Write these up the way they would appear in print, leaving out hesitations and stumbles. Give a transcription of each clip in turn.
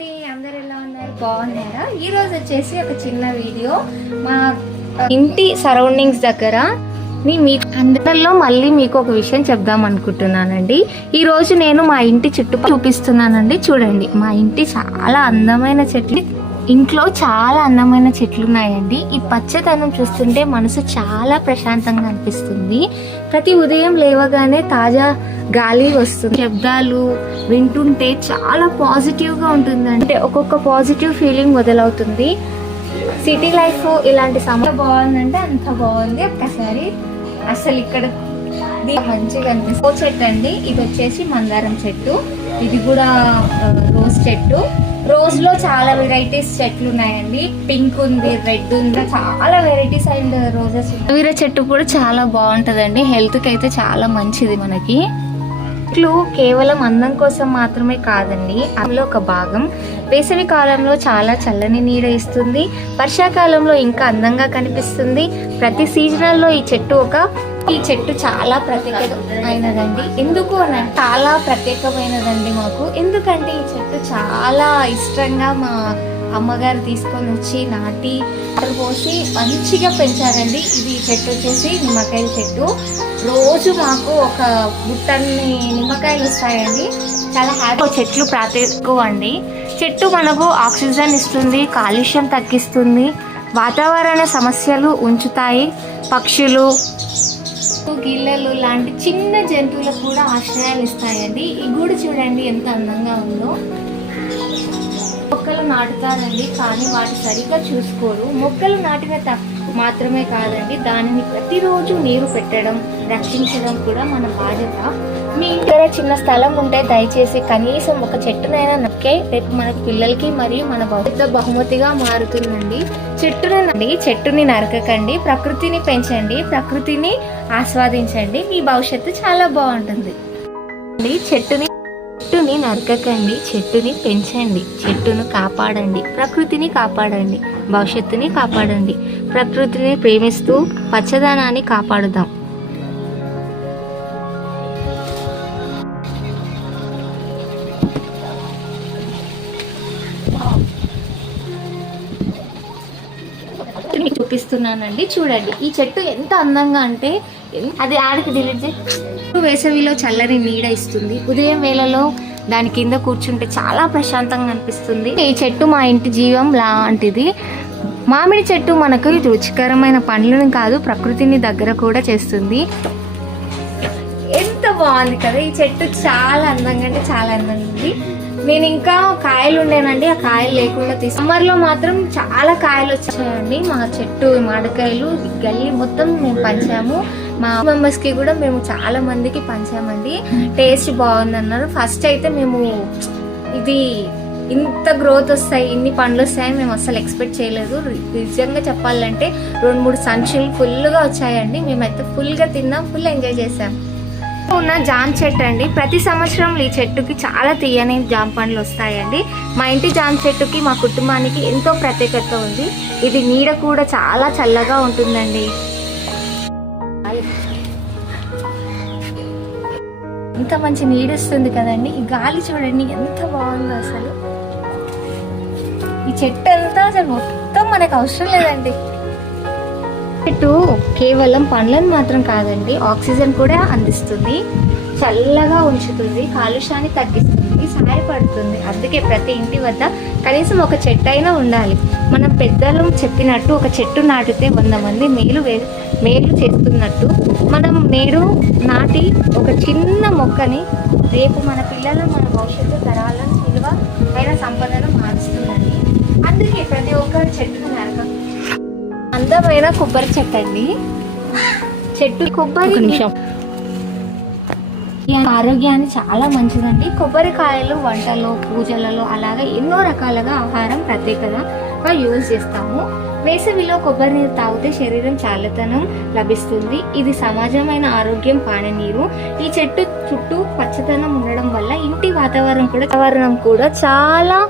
అందరు ఎలా ఉన్నారు? బాగున్నారా? ఈ రోజు వచ్చేసి ఒక చిన్న వీడియో మా ఇంటి సరౌండింగ్స్ దగ్గర మీ అందరిలో మళ్ళీ మీకు ఒక విషయం చెప్దాం అనుకుంటున్నానండి. ఈ రోజు నేను మా ఇంటి చుట్టుపక్కల చూపిస్తున్నానండి. చూడండి, మా ఇంటి చాలా అందమైన చెట్లు, ఇంట్లో చాలా అందమైన చెట్లు ఉన్నాయండి. ఈ పచ్చదనం చూస్తుంటే మనసు చాలా ప్రశాంతంగా అనిపిస్తుంది. ప్రతి ఉదయం లేవగానే తాజా గాలి వస్తుంది, శబ్దాలు వింటుంటే చాలా పాజిటివ్గా ఉంటుందండి. అంటే ఒక్కొక్క పాజిటివ్ ఫీలింగ్ మొదలవుతుంది. సిటీ లైఫ్ ఇలాంటి సమయం బాగుందంటే అంత బాగుంది. ఒక్కసారి అసలు ఇక్కడ మంచిగా అనిపిస్తుంది. ఓ చెట్టు అండి, ఇది వచ్చేసి మందారం చెట్టు, ఇది కూడా రోజ్ చెట్టు. రోజ్ లో చాలా వెరైటీస్ చెట్లు ఉన్నాయండి. పింక్ ఉంది, రెడ్ ఉంది, చాలా వెరైటీస్ అండ్ రోజెస్. వీర చెట్టు కూడా చాలా బాగుంటదండి, హెల్త్ కి అయితే చాలా మంచిది. మనకి చెట్లు కేవలం అందం కోసం మాత్రమే కాదండి, అందులో ఒక భాగం. వేసవి కాలంలో చాలా చల్లని నీడ ఇస్తుంది, వర్షాకాలంలో ఇంకా అందంగా కనిపిస్తుంది. ప్రతి సీజనల్లో ఈ చెట్టు చాలా ప్రత్యేకమైనదండి. ఎందుకు చాలా ప్రత్యేకమైనదండి మాకు. ఎందుకంటే ఈ చెట్టు చాలా ఇష్టంగా మా అమ్మగారు తీసుకొని వచ్చి నాటి పోసి మంచిగా పెంచారండి. ఇది చెట్టు వచ్చేసి నిమ్మకాయల చెట్టు. రోజు మాకు ఒక బుట్టన్ని నిమ్మకాయలు వస్తాయండి. చాలా హ్యాపీ. చెట్లు ప్రత్యేకం అండి. చెట్టు మనకు ఆక్సిజన్ ఇస్తుంది, కాలుష్యం తగ్గిస్తుంది, వాతావరణ సమస్యలు ఉంచుతాయి. పక్షులు, గిల్లలు లాంటి చిన్న జంతువులకు కూడా ఆశ్రయాలు ఇస్తాయండి. ఈ గూడు చూడండి ఎంత అందంగా ఉందో. మొక్కలు నాటుతారండి, కానీ వాటి సరిగ్గా చూసుకోరు. మొక్కలు నాటిన మాత్రమే కాదండి, దానిని ప్రతిరోజు నీరు పెట్టడం, రక్షించడం కూడా మన బాధ్యత. మీ ఇంటి దగ్గర చిన్న స్థలం ఉంటే దయచేసి కనీసం ఒక చెట్టునైనా నక్కే. రేపు మన పిల్లలకి మరియు మన భవిష్యత్తు బహుమతిగా మారుతుందండి. చెట్టుని నరకకండి, ప్రకృతిని పెంచండి, ప్రకృతిని ఆస్వాదించండి. మీ భవిష్యత్తు చాలా బాగుంటుంది. చెట్టుని నరకకండి, చెట్టుని పెంచండి, చెట్టును కాపాడండి, ప్రకృతిని కాపాడండి, భవిష్యత్తుని కాపాడండి. ప్రకృతిని ప్రేమిస్తూ పచ్చదనాన్ని కాపాడుదాం. చూపిస్తున్నానండి, చూడండి ఈ చెట్టు ఎంత అందంగా అంటే అది ఆడికి డిలీట్ చేయి. వేసవిలో చల్లని నీడ ఇస్తుంది. ఉదయం వేళలో దాని కింద కూర్చుంటే చాలా ప్రశాంతంగా అనిపిస్తుంది. ఈ చెట్టు మా ఇంటి జీవం లాంటిది. మామిడి చెట్టు మనకు రుచికరమైన పండ్లను కాదు, ప్రకృతిని దగ్గర కూడా చేస్తుంది. ఎంత బాగుంది కదా ఈ చెట్టు. చాలా అందంగా అంటే చాలా అందంగా ఉంది. నేను ఇంకా కాయలు ఉండేనండి, ఆ కాయలు లేకుండా సమ్మర్లో మాత్రం చాలా కాయలు వచ్చాయండి. మా చెట్టు మామిడికాయలు గల్లీ మొత్తం మేము పంచాము. మా మెంబర్స్ కి కూడా మేము చాలా మందికి పంచామండి. టేస్ట్ బాగుంది అన్నారు. ఫస్ట్ అయితే మేము ఇది ఇంత గ్రోత్ వస్తాయి, ఇన్ని పండ్లు వస్తాయని మేము అసలు ఎక్స్పెక్ట్ చేయలేదు. నిజంగా చెప్పాలంటే 2-3 సంచులు ఫుల్గా వచ్చాయండి. మేమైతే ఫుల్గా తిన్నాం, ఫుల్ ఎంజాయ్ చేసాం. ఉన్న జామ చెట్టు అండి, ప్రతి సంవత్సరం ఈ చెట్టుకి చాలా తీయని జామ పండ్లు వస్తాయండి. మా ఇంటి జామ చెట్టుకి మా కుటుంబానికి ఎంతో ప్రత్యేకత ఉంది. ఇది నీడ కూడా చాలా చల్లగా ఉంటుందండి. ఎంత మంచి నీడ వస్తుంది కదండి. ఈ గాలి చూడండి ఎంత బాగుందో అసలు. ఈ చెట్టు అంతా అసలు మొత్తం మనకు అవసరం లేదండి. చెట్టు కేవలం పండ్లను మాత్రం కాదండి, ఆక్సిజన్ కూడా అందిస్తుంది, చల్లగా ఉంచుతుంది, కాలుష్యాన్ని తగ్గిస్తుంది, సహాయపడుతుంది. అందుకే ప్రతి ఇంటి వద్ద కనీసం ఒక చెట్టు అయినా ఉండాలి. మనం పెద్దలు చెప్పినట్టు ఒక చెట్టు నాటితే 100 మంది మేలు చేస్తున్నట్టు. మనం నేడు నాటి ఒక చిన్న మొక్కని రేపు మన పిల్లలు, మన భవిష్యత్తు తరాలను విలువ అయిన సంపదను మారుస్తుందండి. అందుకే ప్రతి ఒక్కరు చెట్టును నరకం. అందమైన కొబ్బరి చెట్టు అండి. చెట్టు కొబ్బరి ఆరోగ్యాన్ని చాలా మంచిదండి. కొబ్బరికాయలు వంటలో, పూజలలో అలాగే ఎన్నో రకాలుగా ఆహారం ప్రత్యేకంగా యూజ్ చేస్తాము. వేసవిలో కొబ్బరి నీరు తాగితే శరీరం చల్లదనం లభిస్తుంది. ఇది సమాజమైన ఆరోగ్యం పాననీరు. ఈ చెట్టు చుట్టూ పచ్చదనం ఉండడం వల్ల ఇంటి వాతావరణం కూడా చాలా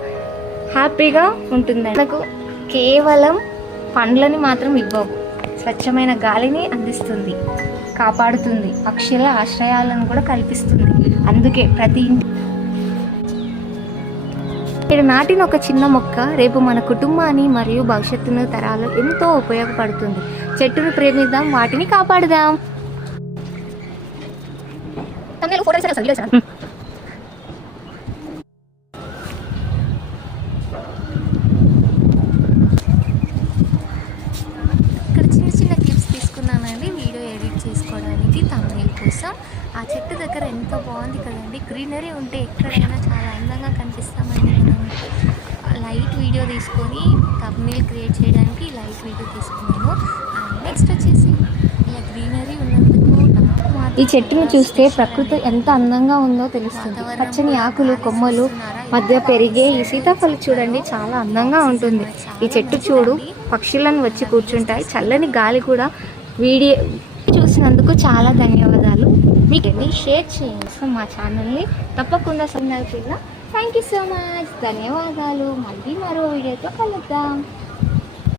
హ్యాపీగా ఉంటుందండి. మనకు కేవలం పండ్లని మాత్రం ఇవ్వవు, స్వచ్ఛమైన గాలిని అందిస్తుంది, కాపాడుతుంది, పక్షుల ఆశ్రయాలను కూడా కల్పిస్తుంది. అందుకే ప్రతి ఇక్కడ నాటిన ఒక చిన్న మొక్క రేపు మన కుటుంబాన్ని మరియు భవిష్యత్తును తరాలు ఎంతో ఉపయోగపడుతుంది. చెట్టును ప్రేమిద్దాం, వాటిని కాపాడుదాం. ఇక్కడ చిన్న చిన్న క్లిప్స్ తీసుకున్నానండి వీడియో ఎడిట్ చేసుకోవడానికి థంబ్నెయిల్ కోసం. ఆ చెట్టు దగ్గర ఎంత బాగుంది కదండి. గ్రీనరీ ఉంటే ఎక్కడైనా చాలా అందంగా కనిపిస్తామండి. మనం లైట్ వీడియో తీసుకొని థంబ్నెయిల్ క్రియేట్ చేయడానికి లైట్ వీడియో తీసుకున్నాను. నెక్స్ట్ వచ్చేసి ఇలా గ్రీనరీ ఉన్నందుకు ఈ చెట్టును చూస్తే ప్రకృతి ఎంత అందంగా ఉందో తెలుస్తుంది. పచ్చని ఆకులు, కొమ్మలు మధ్య పెరిగే ఈ సీతాఫలం చూడండి చాలా అందంగా ఉంటుంది. ఈ చెట్టు చూడు పక్షులను వచ్చి కూర్చుంటాయి. చల్లని గాలి కూడా. వీడియో చూసినందుకు చాలా ధన్యవాదాలు. మీకు షేర్ చేయండి మా ఛానల్ని తప్పకుండా సబ్స్క్రైబ్ చేయండి. Thank you so much. ధన్యవాదాలు. మళ్ళీ మరో వీడియోతో కలుద్దాం.